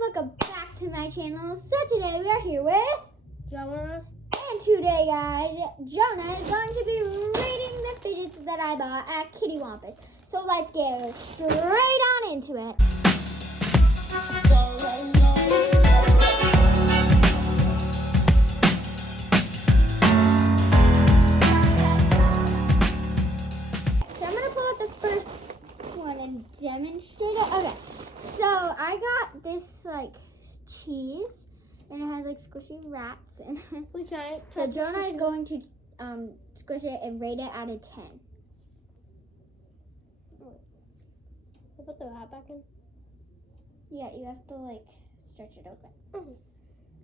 welcome back to my channel. So today we are here with Jonah. And today guys, Jonah is going to be rating the fidgets that I bought at Kitty Wampus. So let's get straight on into it. So I'm going to pull out the first one and demonstrate it. Okay, so I got this like cheese and it has like squishy rats in it. Okay. So Jonah is going to squish it and rate it out of 10. I put the rat back in. Yeah, you have to like stretch it open.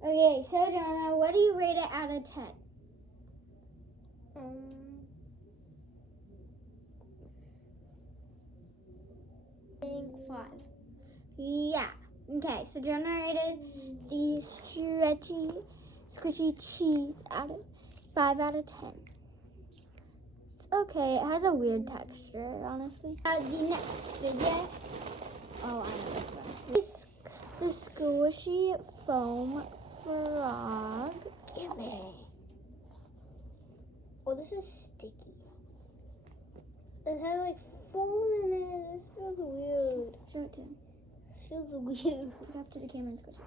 Okay, so Jonah, what do you rate it out of 10? I think 5. Yeah. Okay, so Jonah rated the stretchy, squishy cheese out of 5 out of 10. Okay, it has a weird texture, honestly. The next fidget. Oh, I know this one. The squishy foam frog. Damn it. Oh, this is sticky. It has like foam in it. This feels weird. Show it to him. This feels weird. Put it up to the camera and squish it.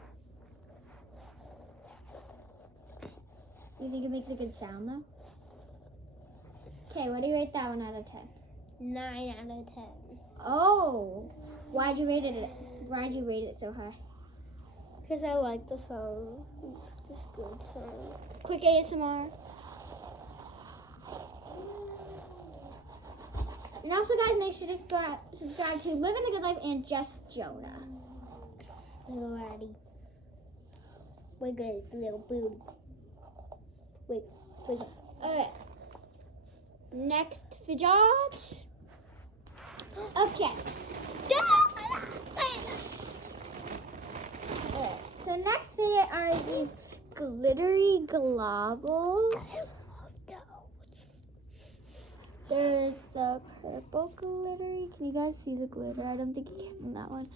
You think it makes a good sound though? Okay, what do you rate that one out of 10? 9 out of 10. Oh, why'd you rate it so high? Because I like the sound. It's just good sound. Quick ASMR. And also, guys, make sure to subscribe to Livin the Good Life and Just Jonah. Little ratty. Wiggle his little booty. Wiggle. Okay. Next fidget. Okay. Okay. So next fidget are these glittery globbles. There's the purple glittery. Can you guys see the glitter? I don't think you can on that one.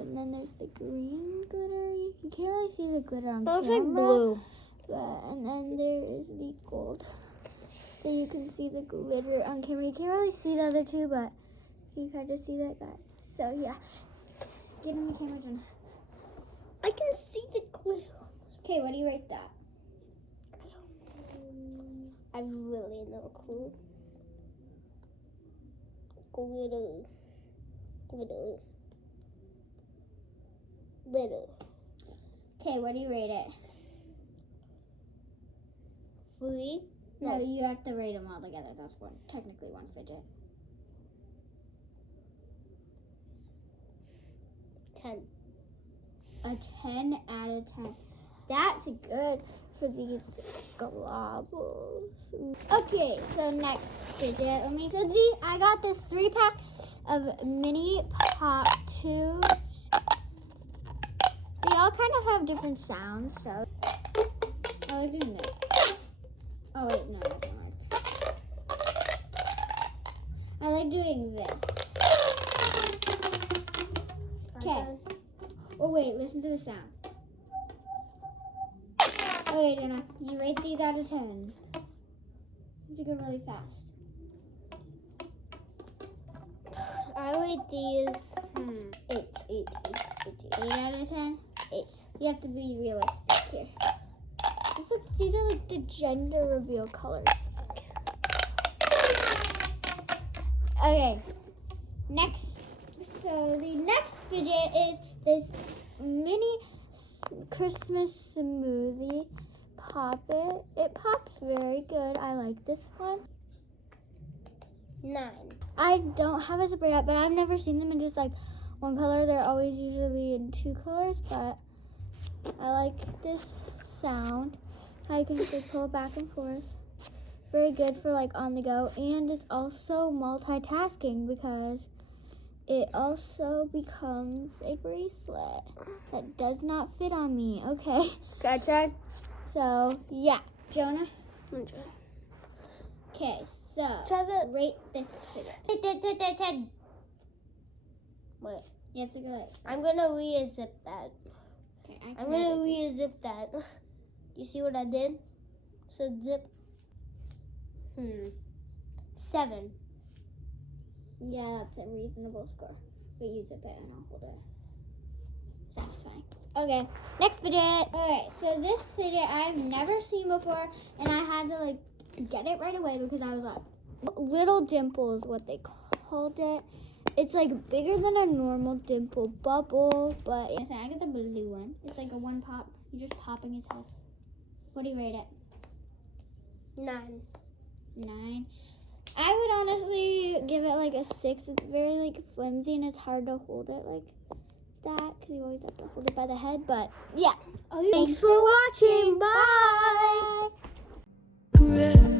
And then there's the green glittery. You can't really see the glitter on camera. It looks like blue. And then there is the gold. So you can see the glitter on camera. You can't really see the other two, but you kind of see that, guys. So yeah, give him the camera, Jonah. I can see the glitter. Okay, what do you rate that? I have really no clue. Glitter. Okay, what do you rate it? 3? No, you have to rate them all together. That's technically one fidget. 10. A 10 out of 10. That's good for these globbles. Okay, so next fidget. I got this 3-pack of mini pop tubes. They all kind of have different sounds, so I like doing this. Oh wait, no, that doesn't work. I like doing this. Okay. Oh wait, listen to the sound. Oh wait, Jonah, you rate these out of 10. You have to go really fast. I rate these 8 8 out of 10? 8. You have to be realistic here. These are like the gender reveal colors. Okay. Next. So the next fidget is this mini Christmas smoothie. Pop it. It pops very good. I like this one. 9. I don't have a spray yet, but I've never seen them in just like one color. They're always usually in 2 colors, but I like this sound. How you can just like pull it back and forth. Very good for like on the go, and it's also multitasking because it also becomes a bracelet that does not fit on me. Okay. Gotcha. So yeah, Jonah. Okay, so rate this fidget. Wait. You have to go like, I'm gonna re-zip that. Okay, I can I'm gonna edit this. re-zip that. You see what I did? So zip. 7. Yeah, that's a reasonable score. But you zip it and I'll hold it. Satisfying. Okay, next fidget. Okay, so this fidget I've never seen before, and I had to like get it right away because I was like, little dimple is what they called it. It's like bigger than a normal dimple bubble, but yes, I got the blue one. It's like a one pop. You're just popping his head. What do you rate it? 9. 9. I would honestly give it like a 6. It's very like flimsy and it's hard to hold it like that because you always have to hold it by the head. But yeah. Thanks for watching. Bye. Bye.